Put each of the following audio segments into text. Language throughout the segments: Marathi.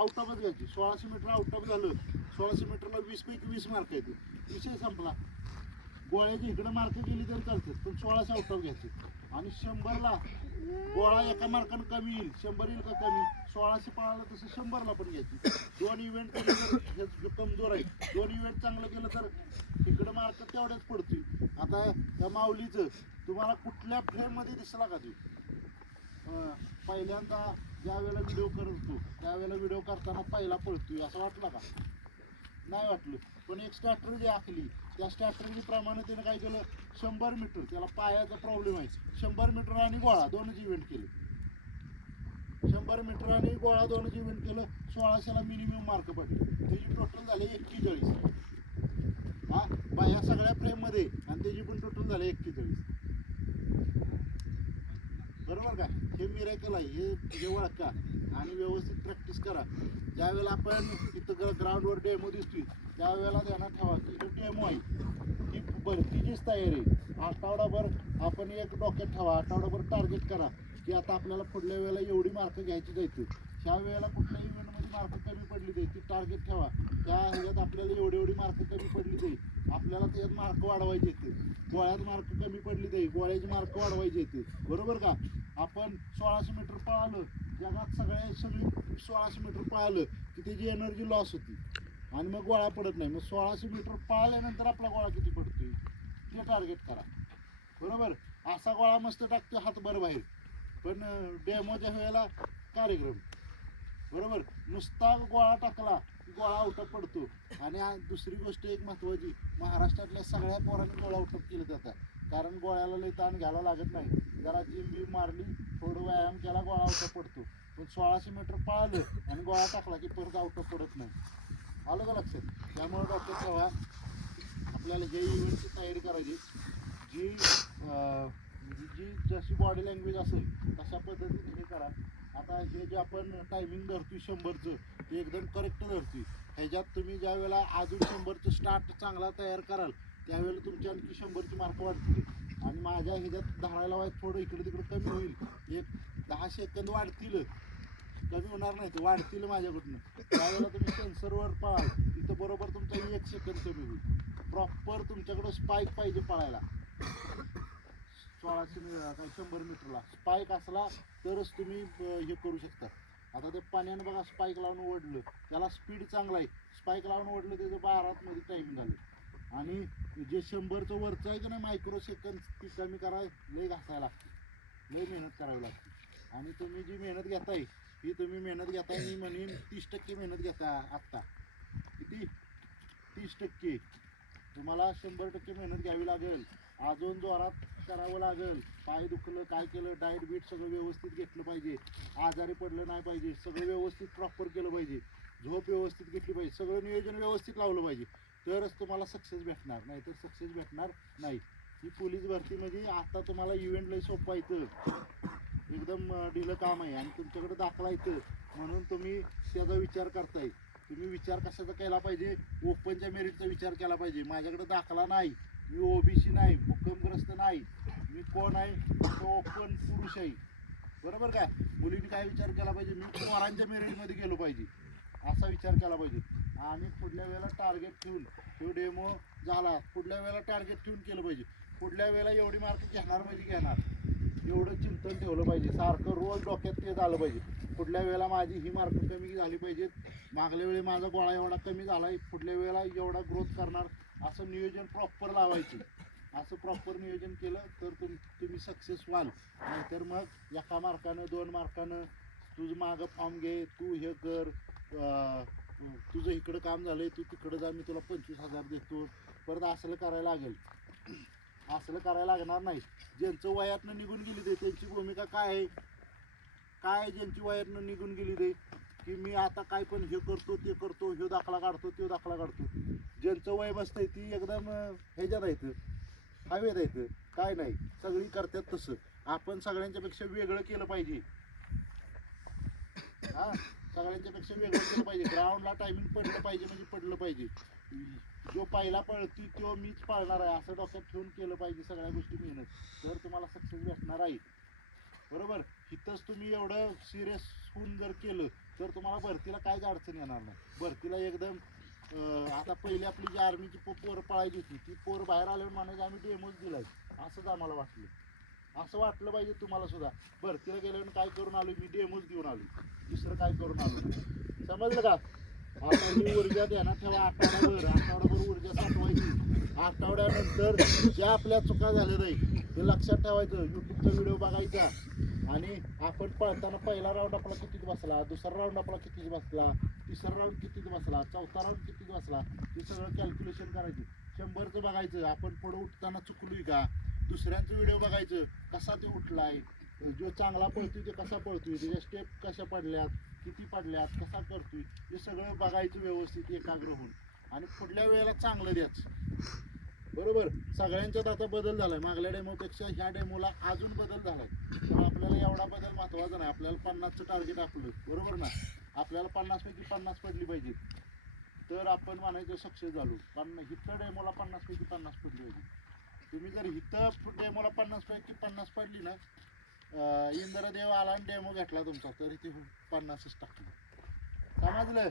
आउट ऑफच घ्यायची. 1600 मीटर आउट ऑफ झालं, 1600 मीटरला 20 पैकी 20 मार्क येते, विषय संपला. गोळ्याची इकडे मार्क गेली तरी चालतात, पण 1600 आउट ऑफ घ्यायचे. आणि 100ला गोळा एका मार्कानं कमी येईल, 100 येईल का कमी, 1600 पळालं तसं 100ला पण घ्यायची. 2 इव्हेंट केले तर कमजोर आहे, 2 इव्हेंट चांगलं केलं तर इकडं मार्क तेवढ्याच पडतील. आता त्या माऊलीचं तुम्हाला कुठल्या फ्रेममध्ये दिसला का तू? पहिल्यांदा ज्या वेळेला व्हिडिओ करतो त्यावेळेला व्हिडिओ करताना पहिला पळतोय असं वाटलं का? नाही वाटलं. पण एक स्ट्रॅटर्जी आखली, त्या स्ट्रॅटर्जी प्रमाणे त्यानं काय केलं, 100 मीटर, त्याला पायाचा प्रॉब्लेम आहे, 100 मीटर आणि गोळा दोनच इव्हेंट केले. 100 मीटर आणि गोळा दोनच इव्हेंट केलं, 1600ला मिनिमम मार्क पडले. त्याची टोटल झाले 41. हा बाया सगळ्या फ्रेममध्ये, आणि त्याची पण टोटल झाले 41. बरोबर का? हे मिरेकल आहे, हे ओळखा आणि व्यवस्थित प्रॅक्टिस करा. ज्यावेळेला आपण इथं ग्राउंडवर डेमो दिसतोय त्यावेळेला ध्यानात ठेवा की इथं डेमो आहे, ही भरतीचीच तयारी. आठवडाभर आपण एक डोक्यात ठेवा, आठवडाभर टार्गेट करा की आता आपल्याला पुढल्या वेळेला एवढी मार्क घ्यायची जायचं. ह्या वेळेला कुठल्या इव्हेंटमध्ये मार्क कमी पडली जाईल ती टार्गेट ठेवा. त्या ह्याच्यात आपल्याला एवढी मार्क कमी पडली जाईल, आपल्याला त्याच्यात मार्क वाढवायचे येते. गोळ्यात मार्क कमी पडली जाईल, गोळ्याची मार्क वाढवायची येते. बरोबर का? आपण 1600 मीटर पळालं, जगात सगळी 1600 मीटर पळालं की त्याची एनर्जी लॉस होती आणि मग गोळा पडत नाही. मग 1600 मीटर पळाल्यानंतर आपला गोळा किती पडतोय ते टार्गेट करा. बरोबर? असा गोळा मस्त टाकतो हातभर बाहेर, पण डेमोच्या वेळेला कार्यक्रम. बरोबर? नुसता गोळा टाकला की गोळा आउट पडतो. आणि दुसरी गोष्ट एक महत्त्वाची, महाराष्ट्रातल्या सगळ्या पोरांनी गोळा आउट केलं जातं, कारण गोळ्याला लई ताण घ्यायला लागत नाही. जरा जिम बिम मारली, थोडं व्यायाम केला, गोळा आउट पडतो. पण 1600 मीटर पळालं आणि गोळा टाकला की परत आउट पडत नाही. आलं का लक्षात? त्यामुळे डॉक्टर ठेवा, आपल्याला जे इव्हेंटची तयारी करायची, जी जशी बॉडी लँग्वेज असेल तशा पद्धतीने हे करा. आता हे जे आपण टायमिंग धरतोय 100चं ते एकदम करेक्ट धरतोय. ह्याच्यात तुम्ही ज्या वेळेला अजून 100चं स्टार्ट चांगला तयार कराल त्यावेळेला तुमची आणखी 100ची मार्क वाढतील. आणि माझ्या ह्याच्यात धरायला वाईट थोडं इकडे तिकडे कमी होईल, एक 10 सेकंद वाढतील, कमी होणार नाही ते वाढतील माझ्याकडनं. त्यावेळेला तुम्ही सेन्सरवर पळाल तिथं बरोबर तुमचा 1 सेकंद कमी होईल. प्रॉपर तुमच्याकडं स्पाईक पाहिजे पळायला. 100 मीटरला स्पाईक असला तरच तुम्ही हे करू शकता. आता ते पाण्यानं बघा स्पाईक लावून ओढलं, त्याला स्पीड चांगला आहे, स्पाईक लावून ओढलं त्याचं 12मध्ये टायमिंग झालं. आणि जे 100चं वरचं आहे की नाही मायक्रो सेकंद ती कमी करायला लय घासायला लागते, लय मेहनत करावी लागते. आणि तुम्ही जी मेहनत घेताय ही तुम्ही मेहनत घेताय, मी म्हणेन 30% मेहनत घेता. आत्ता किती? 30%. तुम्हाला 100% मेहनत घ्यावी लागेल, अजून जोरात करावं लागेल. पाय दुखलं काय केलं, डाएट बीट सगळं व्यवस्थित घेतलं पाहिजे, आजारी पडलं नाही पाहिजे, सगळं व्यवस्थित प्रॉपर केलं पाहिजे, झोप व्यवस्थित घेतली पाहिजे, सगळं नियोजन व्यवस्थित लावलं पाहिजे, तरच तुम्हाला सक्सेस भेटणार, नाही तर सक्सेस भेटणार नाही. ही पोलीस भरती म्हणजे आता तुम्हाला इव्हेंट लई सोपं येतं, एकदम ढिलं काम आहे आणि तुमच्याकडे दाखला येतं म्हणून तुम्ही त्याचा विचार करताय. तुम्ही विचार कशाचा केला पाहिजे? ओपनच्या मेरिटचा विचार केला पाहिजे. माझ्याकडे दाखला नाही, मी ओबीसी नाही, भूकंपग्रस्त नाही, मी कोण आहे? ओपन पुरुष आहे. बरोबर काय? मुलींनी काय विचार केला पाहिजे? मी पोरांच्या मेरिटमध्ये गेलो पाहिजे असा विचार केला पाहिजे. आणि पुढल्या वेळेला टार्गेट ठेवून, तो डेमो झाला पुढल्या वेळेला टार्गेट ठेवून केलं पाहिजे. पुढल्या वेळेला एवढी मार्क घेणार म्हणजे घेणार, एवढं चिंतन ठेवलं पाहिजे. सारखं रोज डोक्यात ते झालं पाहिजे. पुढल्या वेळेला माझी ही मार्क कमी झाली पाहिजेत, मागल्या वेळी माझा गोळा एवढा कमी झाला आहे, पुढल्या वेळेला एवढा ग्रोथ करणार, असं नियोजन प्रॉपर लावायचं. असं प्रॉपर नियोजन केलं तर तुम्ही सक्सेस व्हाल. नाहीतर मग एका मार्कानं 2 मार्कानं तुझं मागं फॉर्म घे, तू हे कर, तुझं इकडं काम झालंय तू तिकडं जा, मी तुला 25,000 देतो, परत असलं करायला लागेल. असलं करायला लागणार नाही. ज्यांचं वयातनं निघून गेली ते त्यांची भूमिका काय आहे? काय ज्यांची वयातनं निघून गेली ते की मी आता काय पण हे करतो ते करतो, ह्यो दाखला काढतो तो दाखला काढतो. ज्यांचं वय बसतंय ती एकदम ह्याच्यात येतं, हवेत येतं, काय नाही, सगळी करतात तसं. आपण सगळ्यांच्यापेक्षा वेगळं केलं पाहिजे. हां, सगळ्यांच्यापेक्षा वेगळं केलं पाहिजे. ग्राउंडला टायमिंग पडलं पाहिजे म्हणजे पडलं पाहिजे. जो पहिला पळतोय तो मीच पळणार आहे असं डोक्यात ठेवून केलं पाहिजे सगळ्या गोष्टी मेहनत, तर तुम्हाला सक्सेस भेटणार आहे. बरोबर? इथंच तुम्ही एवढं सिरियस होऊन जर केलं तर तुम्हाला भरतीला काहीच अडचण येणार नाही. भरतीला एकदम आता पहिली आपली जी आर्मीची पोरं पळायची होती ती पोरं बाहेर आल्यावर म्हणायचं आम्ही डेमोच दिलाय, असंच आम्हाला वाटलं. असं वाटलं पाहिजे तुम्हाला सुद्धा. भरतीला गेल्यावर काय करून आलो मी, डेमोच देऊन आलो, दुसरं काय करून आलो नाही. समजलं का? आपण ही ऊर्जा ध्यानात ठेवा. आठवडाभर ऊर्जा साठवायची. आठवड्यानंतर ज्या आपल्या चुका झाल्या नाही ते लक्षात ठेवायचं. युट्यूबचा व्हिडिओ बघायचा आणि आपण पळताना पहिला राऊंड आपला कितीत बसला, दुसरा राऊंड आपला कितीत बसला, तिसरा राऊंड कितीत बसला, चौथा राऊंड कितीत बसला, हे सगळं कॅल्क्युलेशन करायचं. 100चं बघायचं आपण पुढं उठताना चुकलोय का. दुसऱ्यांचं व्हिडिओ बघायचं कसा ते उठलाय, जो चांगला पळतोय ते कसा पळतोय, त्याच्या स्टेप कशा पडल्यात, किती पडल्यात, कसा करतोय, हे सगळं बघायचं व्यवस्थित एकाग्र होऊन आणि पुढल्या वेळेला चांगलं द्यायचं. बरोबर. सगळ्यांच्यात आता बदल झालाय. मागल्या डेमोपेक्षा ह्या डेमोला अजून बदल झालाय. पण आपल्याला एवढा बदल महत्वाचा नाही. आपल्याला 50चं टार्गेट आपलं, बरोबर ना. आपल्याला 50 पैकी 50 पडली पाहिजे तर आपण म्हणायचं सक्सेस झालो. पण इथं डेमोला 50 पैकी 50 पडली पाहिजे. तुम्ही जर इथं डेमोला 50 पैकी 50 पडली ना, इंद्रदेव आला आणि डेमो घेतला तुमचा तरी ते 50च टाकलं. समजलं?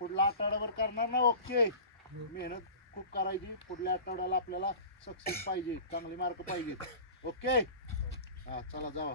पुढला आठवड्याभर करणार ना. ओके. मेहनत खूप करायची. पुढल्या आठवड्याला आपल्याला सक्सेस पाहिजे, चांगले मार्क पाहिजेत. ओके. हा चला जावा.